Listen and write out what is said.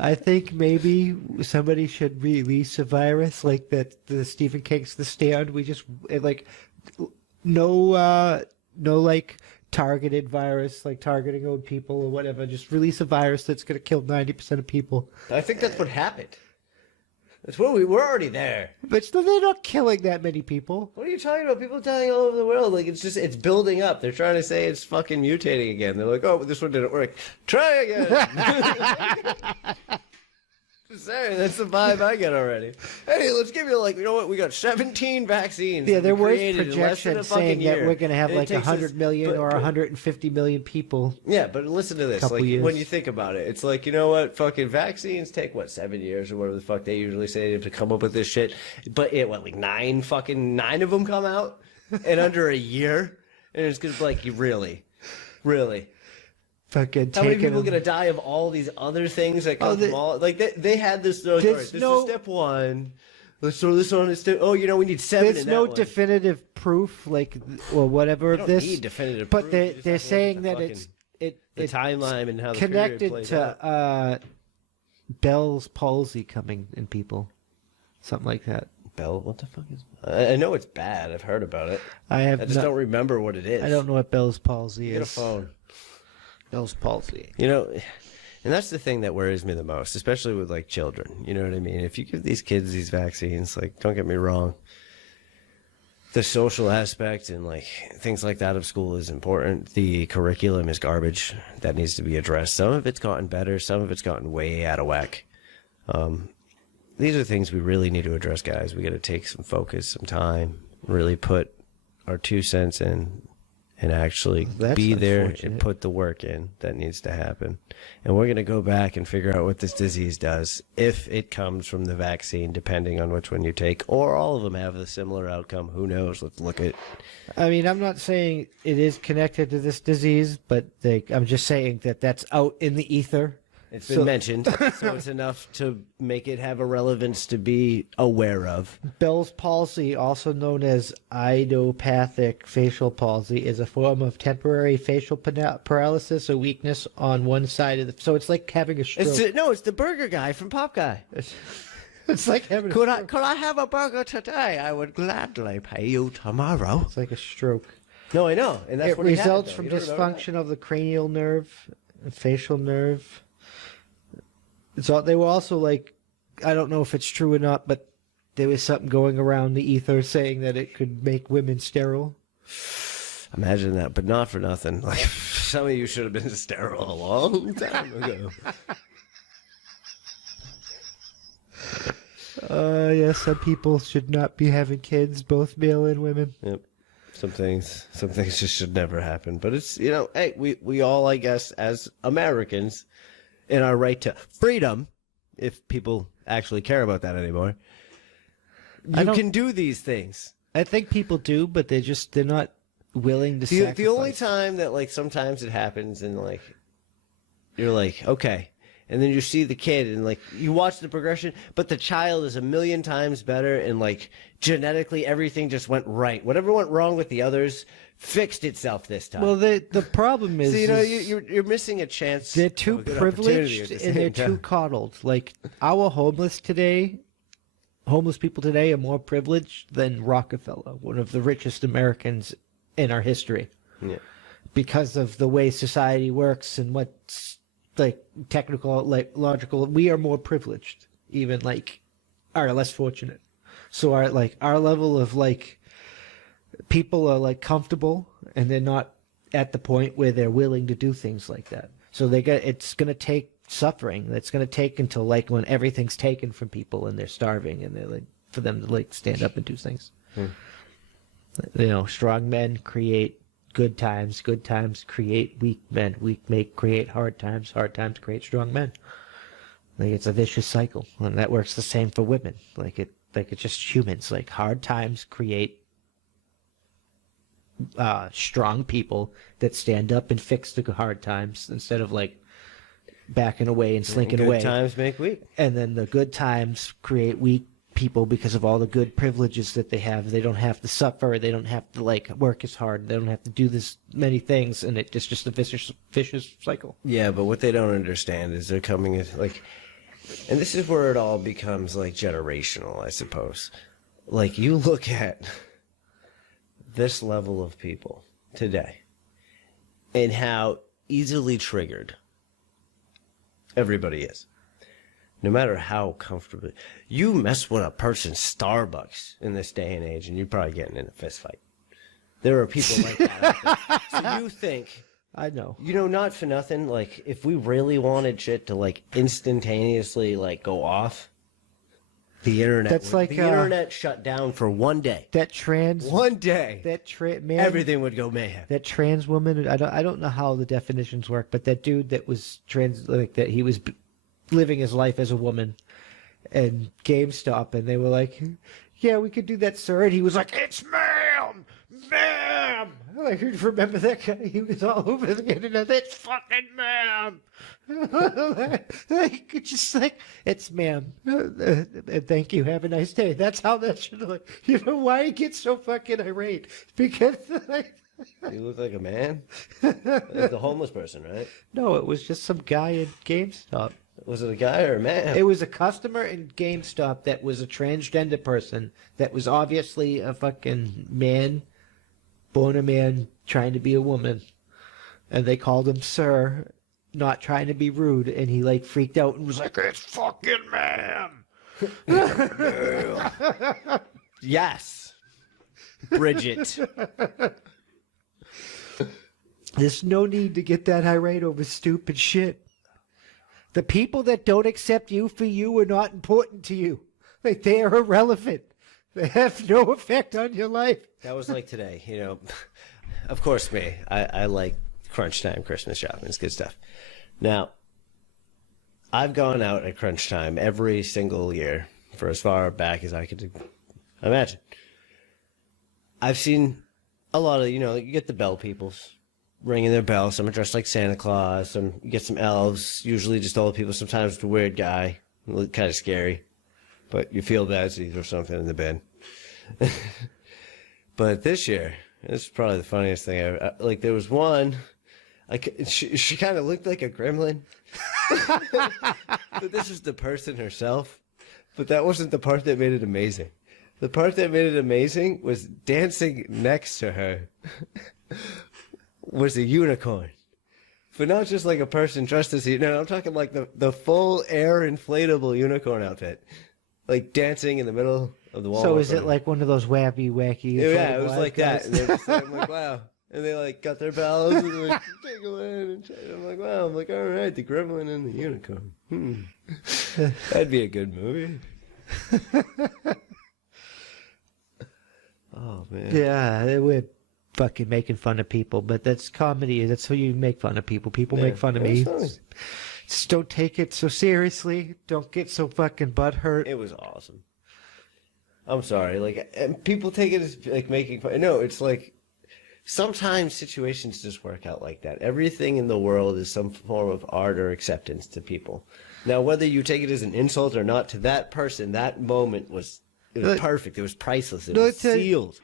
I think maybe somebody should release a virus like that. The Stephen King's The Stand. We just like no like targeted virus, like targeting old people or whatever. Just release a virus that's gonna kill 90% of people. I think that's what happened. That's what we're already there. But still, they're not killing that many people. What are you talking about? People dying all over the world. Like, it's building up. They're trying to say it's fucking mutating again. They're like, oh, this one didn't work. Try again. Just saying, that's the vibe I get already. Hey, let's give you, like, you know what? We got 17 vaccines. Yeah, there was projections saying that we're going to have like 100 million or 150 million people. Yeah, but listen to this. Like, when you think about it, it's like, you know what? Fucking vaccines take, 7 years or whatever the fuck they usually say to come up with this shit. But like nine of them come out in under a year? And it's going to be like, you really? Fucking how many people are going to die of all these other things that come from all... Like, they had this... This is step one. Let's throw this on. Oh, we need 7 There's in no that definitive proof, like, or whatever of this. Need definitive but proof. they're saying that the timeline and how the connected plays to Bell's palsy coming in people. Something like that. Bell? What the fuck is... I know it's bad. I've heard about it. I just don't remember what it is. I don't know what Bell's palsy is. Get a phone. Bell's palsy. And that's the thing that worries me the most, especially with, like, children. You know what I mean? If you give these kids these vaccines, like, don't get me wrong, the social aspect and, like, things like that of school is important. The curriculum is garbage. That needs to be addressed. Some of it's gotten better. Some of it's gotten way out of whack. These are things we really need to address, guys. We got to take some focus, some time, really put our 2 cents in. And actually be there and put the work in that needs to happen. And we're going to go back and figure out what this disease does, if it comes from the vaccine, depending on which one you take, or all of them have a similar outcome. Who knows? Let's look at... I mean, I'm not saying it is connected to this disease, but I'm just saying that that's out in the ether. It's been mentioned, so it's enough to make it have a relevance to be aware of. Bell's palsy, also known as idiopathic facial palsy, is a form of temporary facial paralysis or weakness on one side of the... So it's like having a stroke. It's the burger guy from Pop Guy. It's like having could I have a burger today? I would gladly pay you tomorrow. It's like a stroke. No, I know. And that's it results from dysfunction of the cranial nerve, facial nerve. So they were also like, I don't know if it's true or not, but there was something going around the ether saying that it could make women sterile. Imagine that, but not for nothing. Like, some of you should have been sterile a long time ago. Yeah, some people should not be having kids, both male and women. Yep. Some things just should never happen. But it's, hey, we all, I guess, as Americans, in our right to freedom, if people actually care about that anymore, you can do these things. I think people do, but they're not willing to sacrifice. The only time that, like, sometimes it happens and, like, you're like, okay. And then you see the kid and, like, you watch the progression, but the child is a million times better and, like, genetically everything just went right. Whatever went wrong with the others fixed itself this time. Well, the problem is... So, you're missing a chance. They're too privileged and they're too coddled. Like, our homeless people today are more privileged than Rockefeller, one of the richest Americans in our history. Yeah. Because of the way society works and what's, like, technical, like, logical. We are more privileged, even, like, are less fortunate. So our level of, like, people are, like, comfortable and they're not at the point where they're willing to do things like that. So it's going to take suffering. It's going to take until, like, when everything's taken from people and they're starving and they're, like, for them to, like, stand up and do things. Strong men create good times create weak men, create hard times create strong men. Like, it's a vicious cycle, and that works the same for women. Like it's just humans. Like, hard times create strong people that stand up and fix the hard times instead of, like, backing away and slinking away. Good times make weak. And then the good times create weak people because of all the good privileges that they have. They don't have to suffer. They don't have to like work as hard. They don't have to do this many things, and it's just a vicious cycle. Yeah, but what they don't understand is they're coming like, and this is where it all becomes like generational, I suppose. Like you look at this level of people today and how easily triggered everybody is. No matter how comfortable. You mess with a person's Starbucks in this day and age, and you're probably getting in a fist fight. There are people like that out there. So you think... I know. You know, not for nothing, like, if we really wanted shit to, like, instantaneously, like, go off, the internet internet shut down for one day. One day. Man, everything would go mayhem. That trans woman, I don't know how the definitions work, but that dude that was trans, like, that he was living his life as a woman, and GameStop, and they were like, yeah, we could do that, sir. And he was like, it's ma'am. Like, remember that guy? He was all over the internet. It's fucking ma'am. Like, just like, it's ma'am. Thank you. Have a nice day. That's how that should look. You know why he gets so fucking irate? Because, like... You look like a man? Like the homeless person, right? No, it was just some guy at GameStop. Was it a guy or a man? It was a customer in GameStop that was a transgender person that was obviously a fucking man, born a man, trying to be a woman. And they called him sir, not trying to be rude, and he like freaked out and was like, it's fucking man. Yes. Bridget. There's no need to get that irate over stupid shit. The people that don't accept you for you are not important to you. Like, they are irrelevant. They have no effect on your life. That was like today, you know. Of course, me. I like crunch time Christmas shopping. It's good stuff. Now, I've gone out at crunch time every single year for as far back as I could imagine. I've seen a lot of, you know, you get the bell peoples ringing their bell. Some are dressed like Santa Claus. Some you get some elves, usually just old people. Sometimes it's a weird guy, kind of scary, but you feel bad, so you throw something in the bin. But this year, this is probably the funniest thing ever. Like, there was one, she kind of looked like a gremlin. But this is the person herself. But that wasn't the part that made it amazing. The part that made it amazing was dancing next to her was a unicorn. But not just like a person dressed as a... No, I'm talking like the full air inflatable unicorn outfit. Like dancing in the middle of the wall. So is it like one of those wacky... Yeah, it was like that. And just, I'm like, wow. And they like got their bells and they like jiggling and shit. I'm like, wow. I'm like, all right, the gremlin and the unicorn. That'd be a good movie. Oh, man. Yeah, we're fucking making fun of people, but that's comedy. That's how you make fun of people. People make fun of me. Just don't take it so seriously. Don't get so fucking butthurt. It was awesome. I'm sorry. Like, and people take it as like making fun. No, it's like sometimes situations just work out like that. Everything in the world is some form of art or acceptance to people. Now, whether you take it as an insult or not, to that person, that moment was... It was perfect. It was priceless. It was sealed.